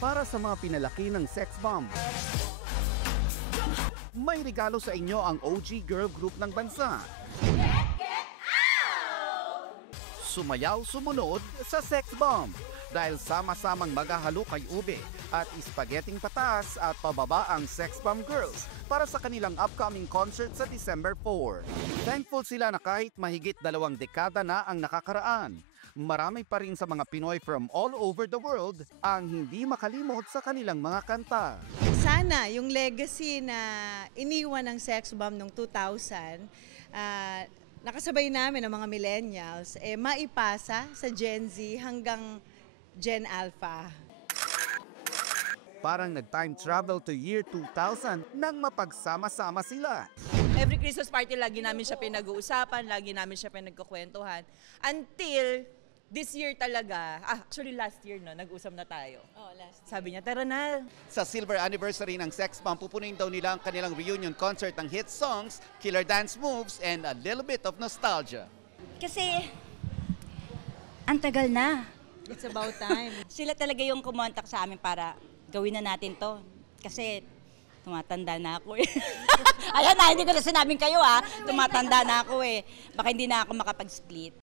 para sa mga pinalaki ng sex bomb. May regalo sa inyo ang OG girl group ng bansa. Sumayaw sumunod sa sex bomb dahil sama-samang maghahalo kay ube at spaghetting pataas at pababa ang sex bomb girls para sa kanilang upcoming concert sa December 4. Thankful sila na kahit mahigit 2 dekada na ang nakakaraan, marami pa rin sa mga Pinoy from all over the world ang hindi makalimot sa kanilang mga kanta. Sana yung legacy na iniwan ng sex bomb noong 2000, nakasabay namin ng mga millennials, maipasa sa Gen Z hanggang Gen Alpha. Parang nag-time travel to year 2000 nang mapagsama-sama sila. Every Christmas party, lagi namin siya pinag-uusapan, lagi namin siya pinagkukwentuhan. Until this year talaga, actually last year no, nag-usap na tayo. Oh, last year. Sabi niya, tara na. Sa silver anniversary ng Sex Bomb, pupunuin daw nila ang kanilang reunion concert ng hit songs, killer dance moves, and a little bit of nostalgia. Kasi, ang tagal na. It's about time. Sila talaga yung kumontak sa amin para gawin na natin to. Kasi, tumatanda na ako eh. Ayan na, hindi ko na sinabing kayo tumatanda na ako eh. Baka hindi na ako makapag-split.